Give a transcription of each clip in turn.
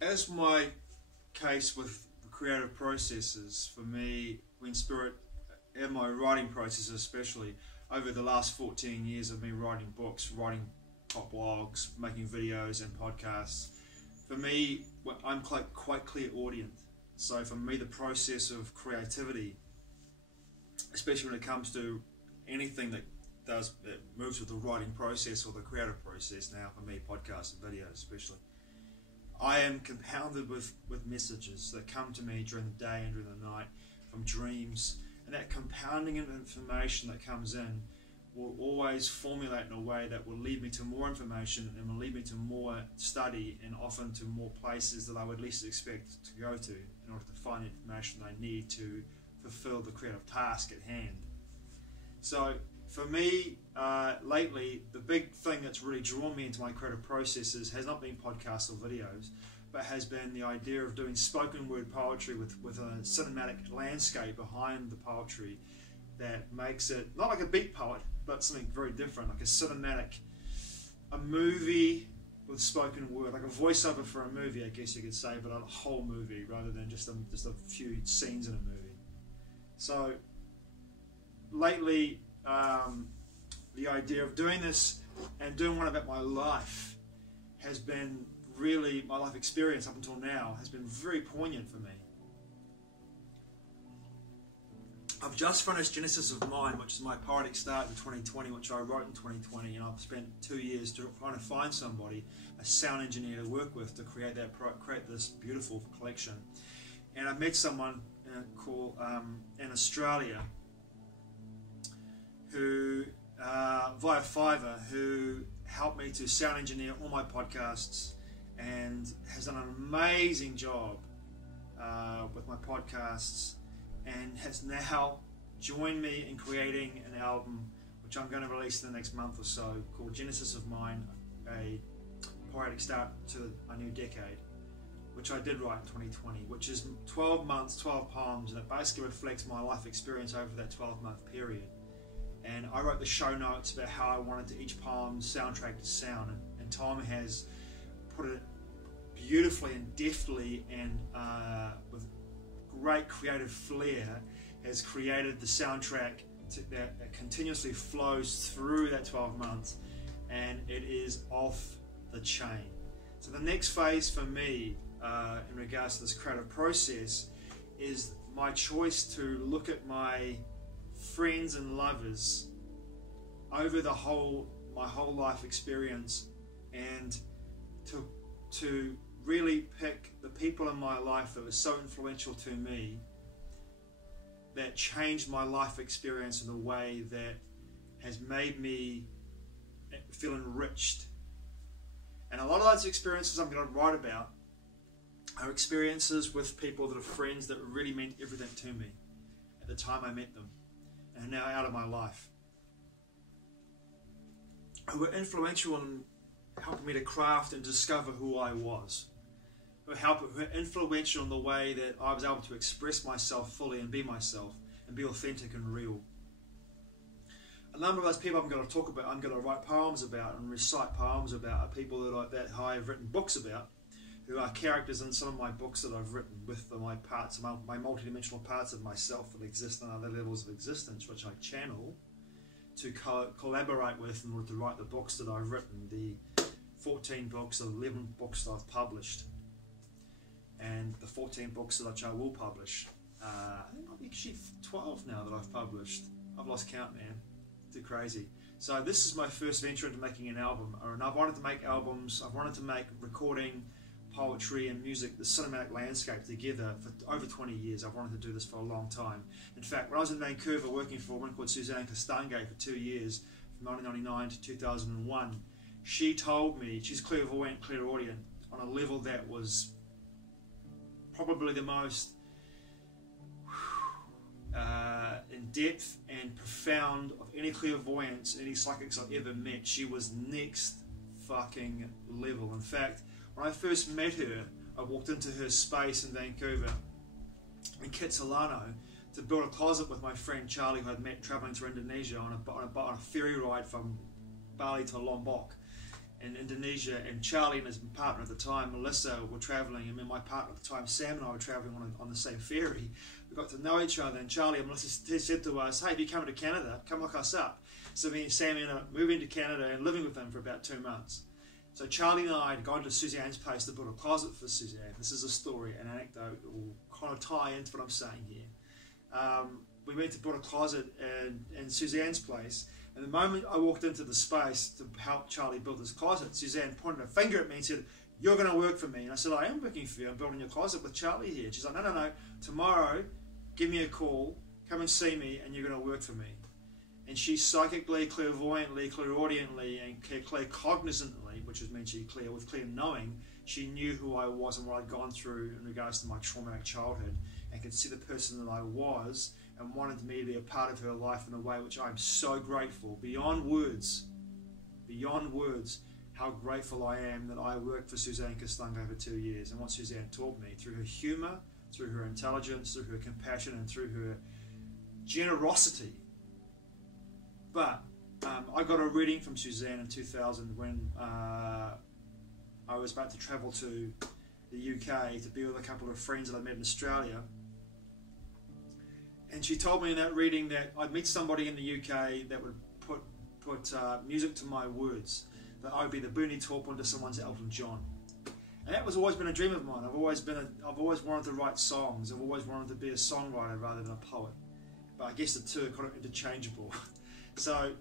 as my case with creative processes, for me, when spirit, in my writing process especially, over the last 14 years of me writing books, writing top blogs, making videos and podcasts, for me, I'm quite clairaudient. So for me, the process of creativity, especially when it comes to anything that moves with the writing process or the creative process, now for me, podcasts and videos especially, I am compounded with messages that come to me during the day and during the night from dreams, and that compounding of information that comes in will always formulate in a way that will lead me to more information and will lead me to more study and often to more places that I would least expect to go to in order to find the information I need to fulfill the creative task at hand. So for me, lately, the big thing that's really drawn me into my creative processes has not been podcasts or videos, but has been the idea of doing spoken word poetry with a cinematic landscape behind the poetry that makes it not like a beat poet, but something very different, like a cinematic, a movie with spoken word, like a voiceover for a movie, I guess you could say, but a whole movie rather than just a few scenes in a movie. So lately, the idea of doing this and doing one about my life has been really, my life experience up until now has been very poignant for me. I've just finished Genesis of Mind, which is my poetic start in 2020, which I wrote in 2020, and I've spent 2 years trying to find somebody, a sound engineer to work with to create this beautiful collection. And I met someone called in Australia who via Fiverr, who helped me to sound engineer all my podcasts and has done an amazing job with my podcasts, and has now joined me in creating an album which I'm going to release in the next month or so, called Genesis of Mind, a poetic start to a new decade, which I did write in 2020, which is 12 months, 12 poems, and it basically reflects my life experience over that 12-month period. And I wrote the show notes about how I wanted each poem's soundtrack to sound, and Tom has put it beautifully and deftly and with great creative flair, has created the soundtrack that continuously flows through that 12 months, and it is off the chain. So the next phase for me in regards to this creative process is my choice to look at my friends and lovers over my whole life experience, and to really pick the people in my life that were so influential to me, that changed my life experience in a way that has made me feel enriched. And a lot of those experiences I'm going to write about are experiences with people that are friends that really meant everything to me at the time I met them, and are now out of my life, who were influential in helping me to craft and discover who I was, who were influential in the way that I was able to express myself fully and be myself and be authentic and real. A number of those people I'm going to talk about, I'm going to write poems about and recite poems about, are people that I've written books about, who are characters in some of my books that I've written with my parts, my multidimensional parts of myself that exist on other levels of existence, which I channel to collaborate with in order to write the books that I've written, the 14 books, 11 books that I've published, and the 14 books that I will publish. I think I'll be actually 12 now that I've published. I've lost count, man. Too crazy. So this is my first venture into making an album, and I've wanted to make albums. I've wanted to make recording, poetry and music, the cinematic landscape together for over 20 years. I've wanted to do this for a long time. In fact, when I was in Vancouver working for a woman called Suzanne Castangay for 2 years, from 1999 to 2001, she told me, she's clairvoyant, clairaudient, on a level that was probably the most in depth and profound of any clairvoyance, any psychics I've ever met. She was next fucking level. In fact, when I first met her, I walked into her space in Vancouver, in Kitsilano, to build a closet with my friend Charlie, who I'd met travelling through Indonesia on a ferry ride from Bali to Lombok. in Indonesia, and Charlie and his partner at the time, Melissa, were travelling, and my partner at the time, Sam, and I were travelling on the same ferry. We got to know each other, and Charlie and Melissa said to us, "Hey, if you come to Canada, come look us up." So me and Sam ended up moving to Canada and living with them for about 2 months. So Charlie and I had gone to Suzanne's place to build a closet for Suzanne. This is a story, an anecdote that will kind of tie into what I'm saying here. We went to build a closet in Suzanne's place, and the moment I walked into the space to help Charlie build his closet, Suzanne pointed a finger at me and said, "You're going to work for me." And I said, "I am working for you. I'm building your closet with Charlie here." She's like, No. Tomorrow, give me a call, come and see me, and you're going to work for me." And she psychically, clairvoyantly, clairaudiently, and claircognizantly, which means she with clear knowing, she knew who I was and what I'd gone through in regards to my traumatic childhood, and could see the person that I was, and wanted me to be a part of her life in a way which I'm so grateful, beyond words, how grateful I am that I worked for Suzanne Castung over 2 years, and what Suzanne taught me through her humour, through her intelligence, through her compassion, and through her generosity. But I got a reading from Suzanne in 2000 when I was about to travel to the UK to be with a couple of friends that I met in Australia. And she told me in that reading that I'd meet somebody in the UK that would put music to my words, that I would be the Bernie Taupin to someone's Elton John. And that was always been a dream of mine. I've always wanted to write songs. I've always wanted to be a songwriter rather than a poet. But I guess the two are kind of interchangeable. So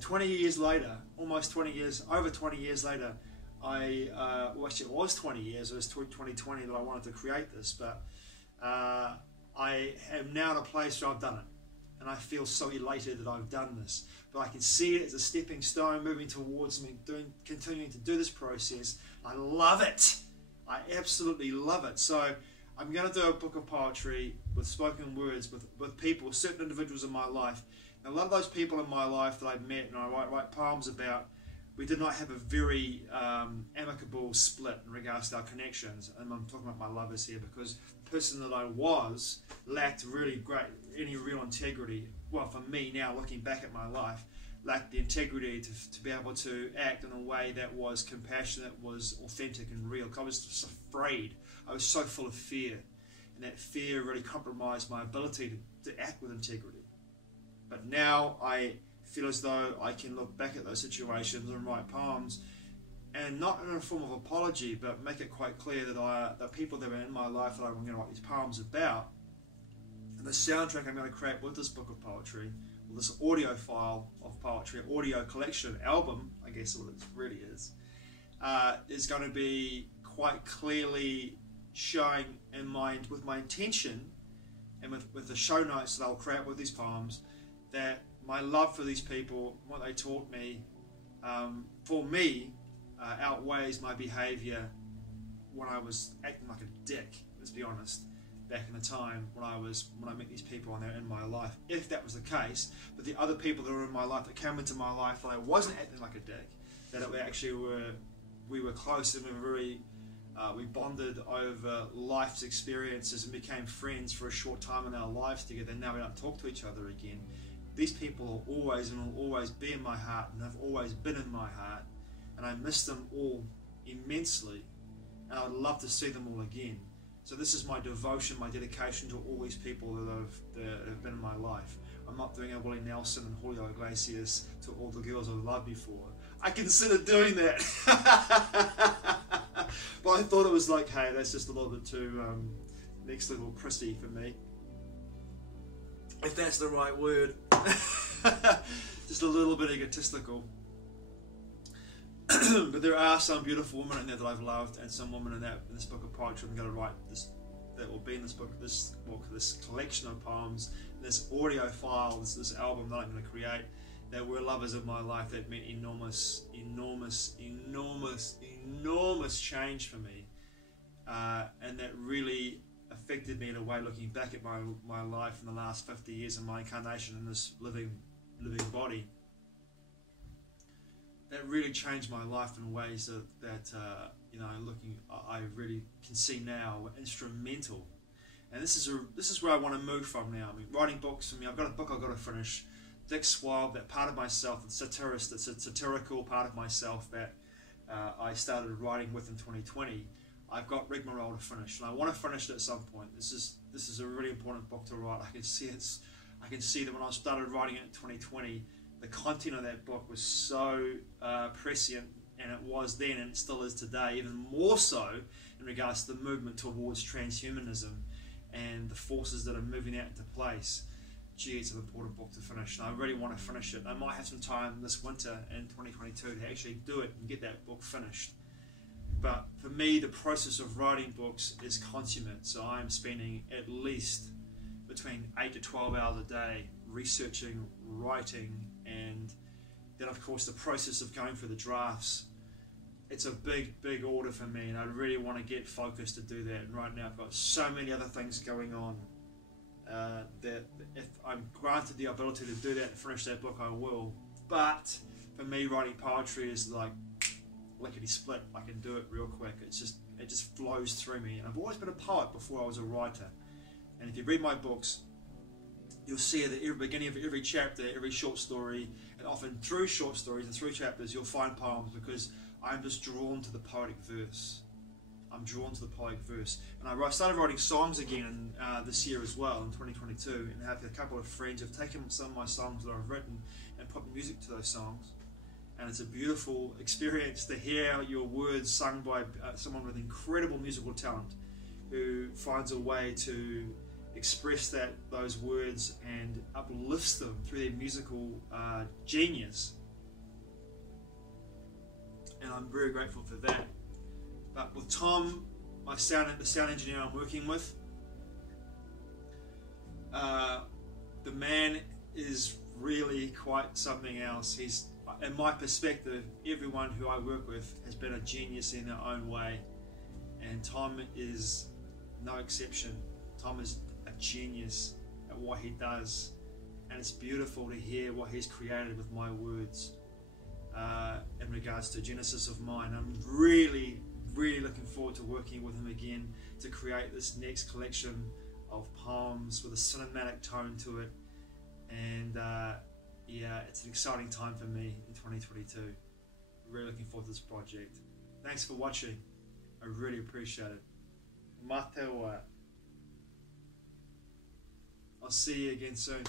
20 years later, almost 20 years, over 20 years later, well, actually it was 20 years, it was 2020 that I wanted to create this, but I am now at a place where I've done it. And I feel so elated that I've done this. But I can see it as a stepping stone moving towards me, continuing to do this process. I love it. I absolutely love it. So I'm going to do a book of poetry with spoken words, with people, certain individuals in my life. And a lot of those people in my life that I've met and I write poems about, we did not have a very amicable split in regards to our connections. And I'm talking about my lovers here, because the person that I was lacked any real integrity. Well, for me now, looking back at my life, lacked the integrity to be able to act in a way that was compassionate, was authentic and real. I was just afraid. I was so full of fear. And that fear really compromised my ability to act with integrity. But now I feel as though I can look back at those situations and write poems, and not in a form of apology, but make it quite clear that the people that are in my life that I'm going to write these poems about, and the soundtrack I'm going to create with this book of poetry, with this audio file of poetry, audio collection, album, I guess what it really is going to be quite clearly showing in mind, with my intention, and with the show notes that I'll create with these poems, that my love for these people, what they taught me, for me, outweighs my behaviour when I was acting like a dick, let's be honest, back in the time when I met these people and they're in my life. If that was the case, but the other people that were in my life, that came into my life, that I wasn't acting like a dick, that we were close and we bonded over life's experiences and became friends for a short time in our lives together, and now we don't talk to each other again. These people are always and will always be in my heart, and have always been in my heart, and I miss them all immensely, and I'd love to see them all again. So this is my devotion, my dedication to all these people that have been in my life. I'm not doing a Willie Nelson and Julio Iglesias to all the girls I've loved before. I considered doing that, but I thought it was like, hey, that's just a little bit too next level prissy for me, if that's the right word. Just a little bit egotistical. But there are some beautiful women in there that I've loved, and some women in this book of poetry I'm going to write that will be in this book, this collection of poems, this audio file, this album that I'm going to create, that were lovers of my life, that meant enormous change for me, and that really affected me in a way, looking back at my life in the last 50 years and my incarnation in this living body. That really changed my life in ways that I really can see now were instrumental. And this is where I want to move from now. I mean, writing books for me, I've got a book I've got to finish. Dick Swab, that part of myself, that satirist, that's a satirical part of myself that I started writing with in 2020, I've got rigmarole to finish, and I want to finish it at some point. This is a really important book to write. I can see that when I started writing it in 2020, the content of that book was so prescient, and it was then, and it still is today, even more so in regards to the movement towards transhumanism and the forces that are moving that into place. Gee, it's an important book to finish, and I really want to finish it. I might have some time this winter in 2022 to actually do it and get that book finished. But for me, the process of writing books is consummate, so I'm spending at least between 8 to 12 hours a day researching, writing, and then of course the process of going through the drafts. It's a big order for me, and I really want to get focused to do that. And right now I've got so many other things going on that if I'm granted the ability to do that and finish that book, I will. But for me, writing poetry is like lickety split. I can do it real quick. It just flows through me. And I've always been a poet before I was a writer. And if you read my books, you'll see at the beginning of every chapter, every short story, and often through short stories and through chapters, you'll find poems, because I'm just drawn to the poetic verse. I'm drawn to the poetic verse. And I started writing songs again this year as well, in 2022, and have a couple of friends who have taken some of my songs that I've written and put music to those songs. And it's a beautiful experience to hear your words sung by someone with incredible musical talent, who finds a way to express those words and uplifts them through their musical genius. And I'm very grateful for that. But with Tom, the sound engineer I'm working with, the man is really quite something else. He's, in my perspective, everyone who I work with has been a genius in their own way, and Tom is no exception. Tom is a genius at what he does, and it's beautiful to hear what he's created with my words in regards to Genesis of Mind. I'm really looking forward to working with him again to create this next collection of poems with a cinematic tone to it. And yeah, it's an exciting time for me in 2022. Really looking forward to this project. Thanks for watching. I really appreciate it. Mā te wā. I'll see you again soon.